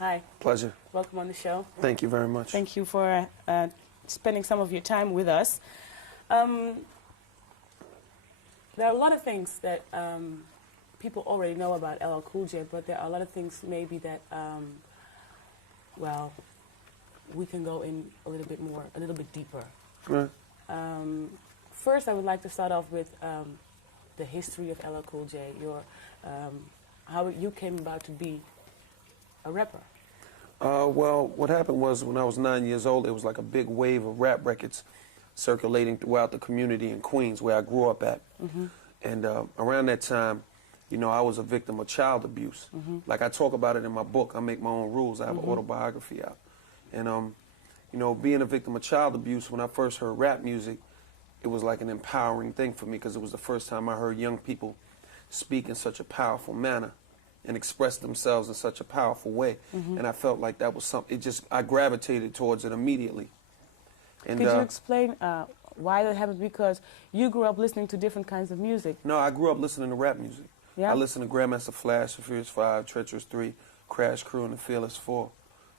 Hi. Pleasure. Welcome on the show. Thank you very much. Thank you for spending some of your time with us. There are a lot of things that people already know about LL Cool J, but there are a lot of things maybe that, well, we can go in a little bit more, a little bit deeper. Right. First, I would like to start off with the history of LL Cool J, how you came about to be a rapper. Well, what happened was when I was 9 years old, it was like a big wave of rap records circulating throughout the community in Queens, where I grew up at. Mm-hmm. And around that time, you know, I was a victim of child abuse. Mm-hmm. Like I talk about it in my book, I make my own rules. I have Mm-hmm. an autobiography out. And, you know, being a victim of child abuse, when I first heard rap music, it was like an empowering thing for me because it was the first time I heard young people speak in such a powerful manner and express themselves in such a powerful way. Mm-hmm. And I felt like that was something, I gravitated towards it immediately. And, Could you explain why that happened? Because you grew up listening to different kinds of music. No, I grew up listening to rap music. Yeah? I listened to Grandmaster Flash, The Furious 5, Treacherous 3, Crash Crew, and The Fearless 4.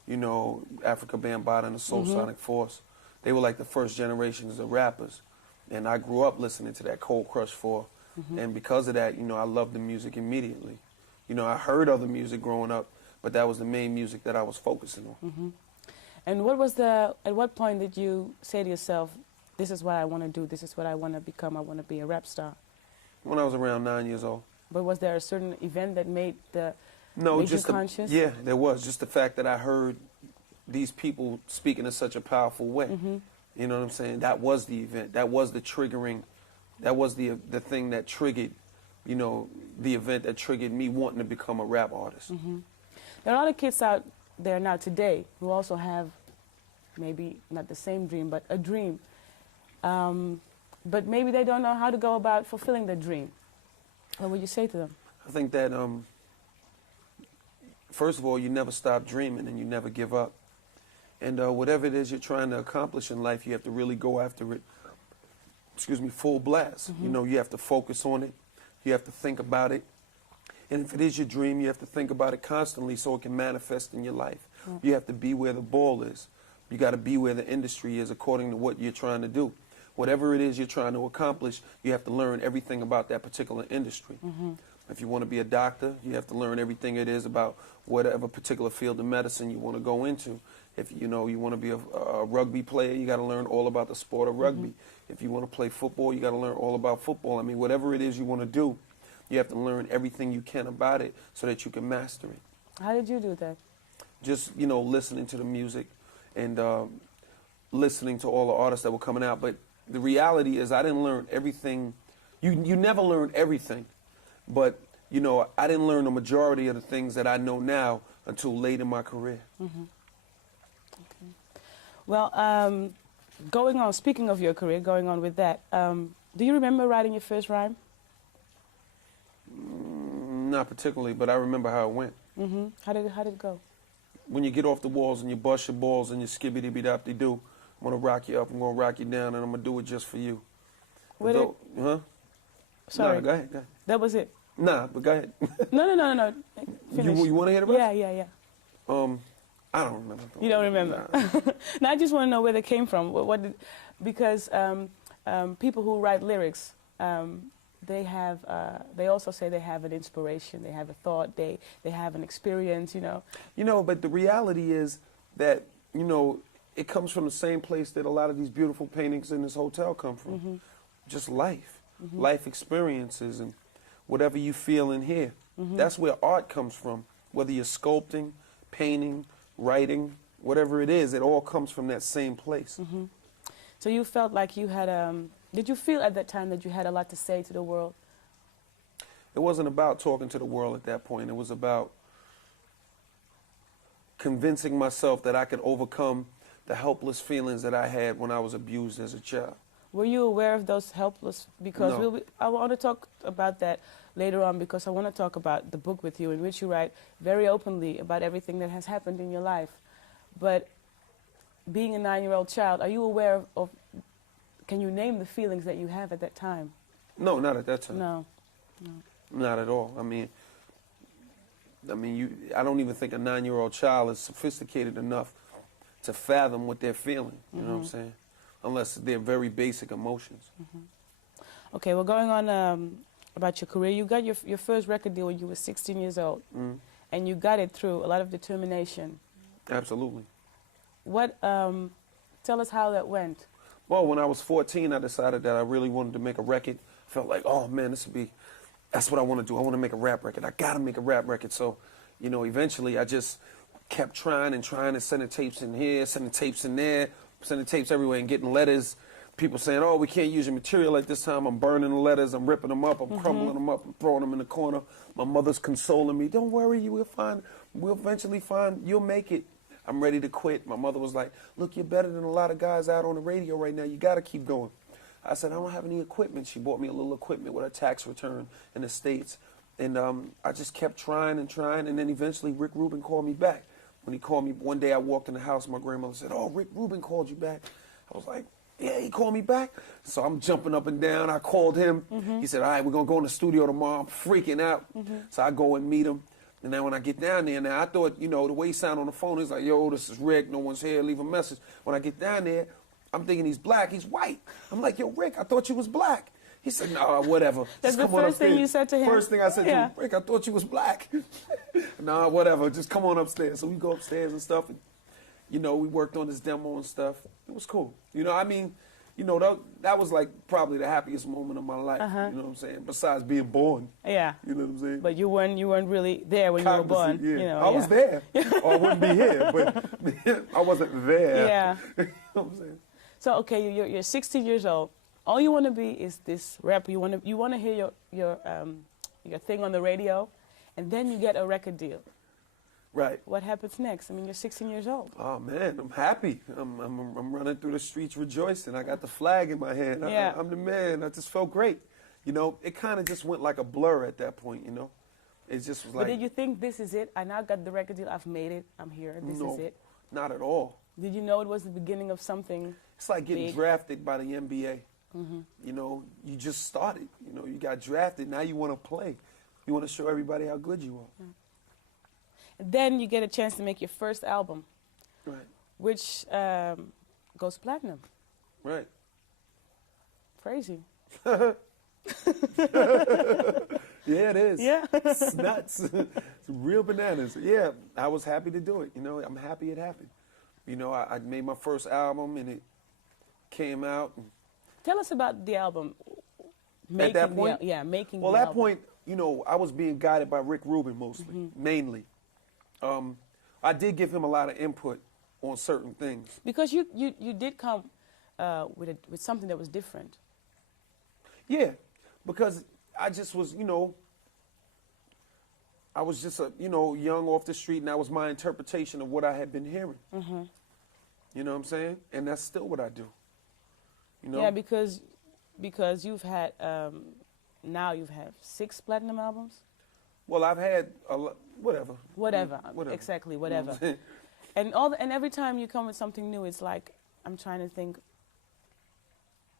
You know, Africa Bambaataa and the Soul Mm-hmm. Sonic Force. They were like the first generations of rappers. And I grew up listening to that Cold Crush 4. Mm-hmm. And because of that, you know, I loved the music immediately. You know, I heard other music growing up, but that was the main music that I was focusing on. Mm-hmm. And what was at what point did you say to yourself, this is what I want to do, this is what I want to become, I want to be a rap star? When I was around 9 years old. But was there a certain event that made No, you conscious? Yeah, there was. Just the fact that I heard these people speaking in such a powerful way. Mm-hmm. You know what I'm saying? That was the event. That was the triggering. That was the thing that triggered, you know, the event that triggered me wanting to become a rap artist. Mm-hmm. There are a lot of kids out there now today who also have maybe not the same dream, but a dream. But maybe they don't know how to go about fulfilling the dream. What would you say to them? I think that, first of all, you never stop dreaming and you never give up. And whatever it is you're trying to accomplish in life, you have to really go after it, full blast. Mm-hmm. You know, you have to focus on it. You have to think about it. And if it is your dream, you have to think about it constantly so it can manifest in your life. Yeah. You have to be where the ball is. You got to be where the industry is according to what you're trying to do. Whatever it is you're trying to accomplish, you have to learn everything about that particular industry. Mm-hmm. If you want to be a doctor, you have to learn everything it is about whatever particular field of medicine you want to go into. If you know you want to be a rugby player, you got to learn all about the sport of rugby. Mm-hmm. If you want to play football, you got to learn all about football. I mean, whatever it is you want to do, you have to learn everything you can about it so that you can master it. How did you do that? Just, you know, listening to the music and listening to all the artists that were coming out. But the reality is I didn't learn everything. You never learn everything. But, you know, I didn't learn the majority of the things that I know now until late in my career. Mm-hmm. Okay. Well, speaking of your career, going on with that, do you remember writing your first rhyme? Not particularly, but I remember how it went. Mm-hmm. How did it go? When you get off the walls and you bust your balls and you skibbity-bee-dop-de-doo, I'm going to rock you up, I'm going to rock you down, and I'm going to do it just for you. Huh? Sorry. Nah, go ahead. That was it? Nah, but go ahead. No. Finish. You want to hear the rest? Yeah. I don't remember. You don't remember? Nah. No, I just want to know where they came from. Because people who write lyrics, they also say they have an inspiration, they have a thought, they have an experience, you know. You know, but the reality is that, you know, it comes from the same place that a lot of these beautiful paintings in this hotel come from. Mm-hmm. Just life. Mm-hmm. Life experiences and whatever you feel in here. Mm-hmm. That's where art comes from. Whether you're sculpting, painting, writing, whatever it is, it all comes from that same place. Mm-hmm. So you felt like you had, did you feel at that time that you had a lot to say to the world? It wasn't about talking to the world at that point. It was about convincing myself that I could overcome the helpless feelings that I had when I was abused as a child. Were you aware of those helpless? Because No. I want to talk about that later on, because I want to talk about the book with you in which you write very openly about everything that has happened in your life. But being a 9-year-old child, are you aware of, can you name the feelings that you have at that time? No, not at that time. No. Not at all. I mean, I mean, I don't even think a 9-year-old child is sophisticated enough to fathom what they're feeling. You know what I'm saying? Unless they're very basic emotions. Okay, well, going on about your career, you got your first record deal when you were 16 years old, and you got it through a lot of determination. Absolutely. What? Tell us how that went. Well, when I was 14, I decided that I really wanted to make a record. Felt like, oh man, that's what I want to do. I want to make a rap record. I got to make a rap record. So, you know, eventually I just kept trying and sending tapes in here, sending tapes in there, sending tapes everywhere and getting letters. People saying, oh, we can't use your material at this time. I'm burning the letters. I'm ripping them up. I'm crumbling them up. I'm throwing them in the corner. My mother's consoling me. Don't worry, we'll eventually find, you'll make it. I'm ready to quit. My mother was like, look, you're better than a lot of guys out on the radio right now. You got to keep going. I said, I don't have any equipment. She bought me a little equipment with a tax return in the States. And I just kept trying. And then eventually Rick Rubin called me back. When he called me, one day I walked in the house. My grandmother said, oh, Rick Rubin called you back. I was like, yeah, he called me back. So I'm jumping up and down. I called him. He said, all right, we're going to go in the studio tomorrow. I'm freaking out. So I go and meet him. And then when I get down there, now I thought, you know, the way he sounded on the phone, he's like, yo, this is Rick. No one's here. Leave a message. When I get down there, I'm thinking he's black. He's white. I'm like, yo, Rick, I thought you was black. He said, no, whatever. That's Just the come on first thing upstairs. you said to him? First thing I said to Yeah. him, Rick, I thought you was black. Nah, whatever. Just come on upstairs. So we go upstairs and stuff. And, you know, we worked on this demo and stuff. It was cool. You know, I mean, you know, that was like probably the happiest moment of my life. You know what I'm saying? Besides being born. Yeah. You know what I'm saying? But you weren't really there when you were born. Yeah. You know, I was there. Or I wouldn't be here, but I wasn't there. Yeah. You know what I'm saying? So okay, you're 16 years old. All you want to be is this rapper. You want to hear your thing on the radio, and then you get a record deal. Right. What happens next? I mean, you're 16 years old. Oh man, I'm happy. I'm running through the streets rejoicing. I got the flag in my hand. Yeah. I'm the man. I just felt great. You know, it kind of just went like a blur at that point. You know, it just was like. But did you think this is it? I now got the record deal. I've made it. I'm here. This No, is it. not at all. Did you know it was the beginning of something? It's like getting big? drafted by the NBA. You know, you just started. You know, you got drafted. Now you want to play. You want to show everybody how good you are. And then you get a chance to make your first album, Right. which goes platinum. Right. Crazy. Yeah, it is. Yeah. It's nuts. It's real bananas. Yeah, I was happy to do it. You know, I'm happy it happened. You know, I made my first album and it came out. Tell us about the album. At that point? Making Well, the at that album. point, you know, I was being guided by Rick Rubin mostly, mainly. I did give him a lot of input on certain things. Because you did come with something that was different. Yeah, because I just was, you know, I was just a, you know, young off the street, and that was my interpretation of what I had been hearing. You know what I'm saying? And that's still what I do. You know? Yeah, because you've had now you've had 6 platinum albums. Well, I've had a lot, whatever. Whatever. Whatever. Exactly, You know what I'm whatever. saying? And every time you come with something new, it's like I'm trying to think.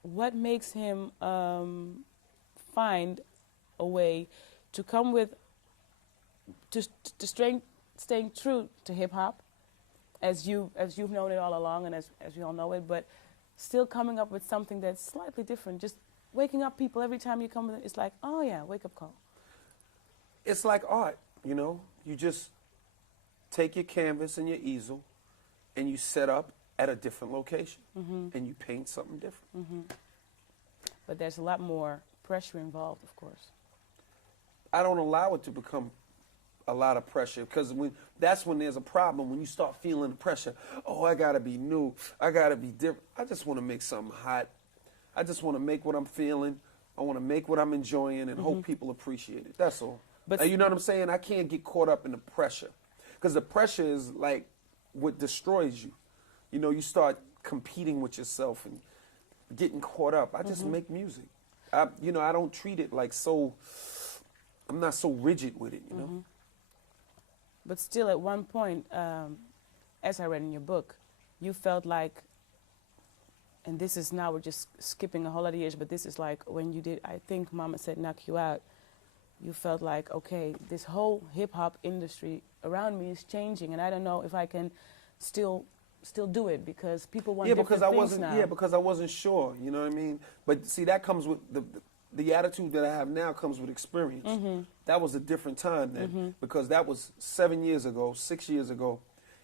What makes him find a way to come with to staying true to hip hop, as you've known it all along, and as we all know it, but still coming up with something that's slightly different. Just waking up people every time you come with it. It's like, oh yeah, wake up call. It's like art, you know? You just take your canvas and your easel and you set up at a different location and you paint something different. But there's a lot more pressure involved, of course. I don't allow it to become a lot of pressure because that's when there's a problem, when you start feeling the pressure. Oh, I got to be new. I got to be different. I just want to make something hot. I just want to make what I'm feeling. I want to make what I'm enjoying and hope people appreciate it. That's all. But You know what I'm saying? I can't get caught up in the pressure because the pressure is like what destroys you. You know, you start competing with yourself and getting caught up. I just make music. I don't treat it like so. I'm not so rigid with it, you know. But still, at one point, as I read in your book, you felt like, and this is now we're just skipping a whole lot of years, but this is like when you did, I think Mama Said Knock You Out, you felt like, okay, this whole hip hop industry around me is changing, and I don't know if I can still do it because people want different because I things wasn't. now. Yeah, because I wasn't sure. You know what I mean? But see, that comes with the attitude that I have now comes with experience. That was a different time then because that was 7 years ago, 6 years ago,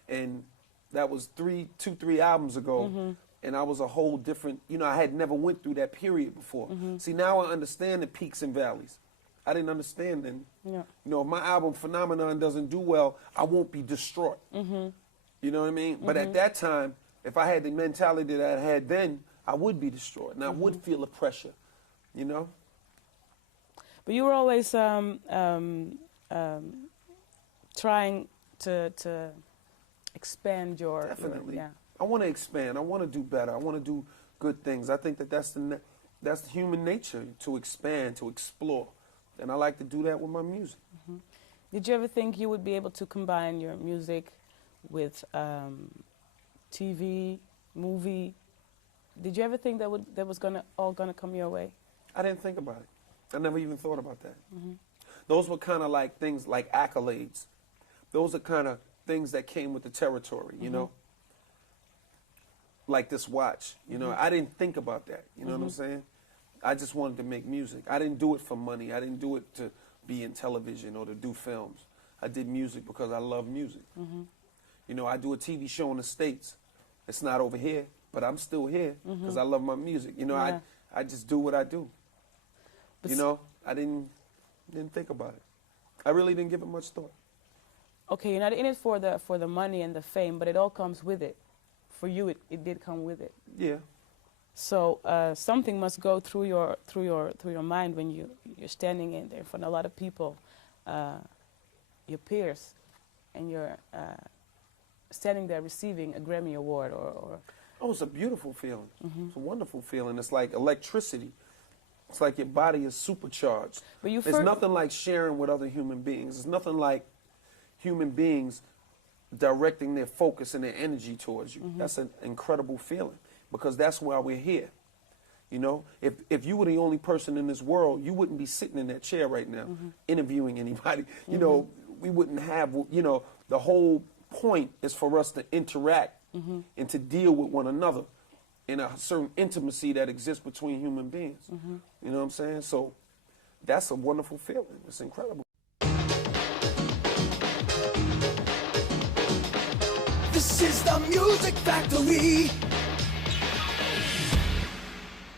and that was two, 3 albums ago. And I was a whole different, I had never went through that period before. See, now I understand the peaks and valleys. I didn't understand then. Yeah. If my album Phenomenon doesn't do well, I won't be distraught. You know what I mean? But at that time, if I had the mentality that I had then, I would be distraught, and I would feel the pressure, But you were always trying to expand your... Definitely. Yeah. I want to expand. I want to do better. I want to do good things. I think that's the human nature, to expand, to explore. And I like to do that with my music. Did you ever think you would be able to combine your music with TV, movie? Did you ever think that was all gonna come your way? I didn't think about it. I never even thought about that. Those were kind of like things like accolades. Those are kind of things that came with the territory, like this watch. I didn't think about that. You know what I'm saying? I just wanted to make music. I didn't do it for money. I didn't do it to be in television or to do films. I did music because I love music. I do a TV show in the States. It's not over here, but I'm still here because I love my music. I just do what I do. But I didn't think about it. I really didn't give it much thought. Okay, you're not in it for the money and the fame, but it all comes with it. For you, it did come with it. Yeah. So something must go through your mind when you're standing in there in front of a lot of people, your peers, and you're standing there receiving a Grammy Award or Oh, it's a beautiful feeling. It's a wonderful feeling. It's like electricity. It's like your body is supercharged. But you It's nothing like sharing with other human beings. It's nothing like human beings directing their focus and their energy towards you. That's an incredible feeling because that's why we're here. If you were the only person in this world, you wouldn't be sitting in that chair right now interviewing anybody. We wouldn't have, the whole point is for us to interact and to deal with one another in a certain intimacy that exists between human beings. You know what I'm saying? So that's a wonderful feeling. It's incredible. This is the Music Factory.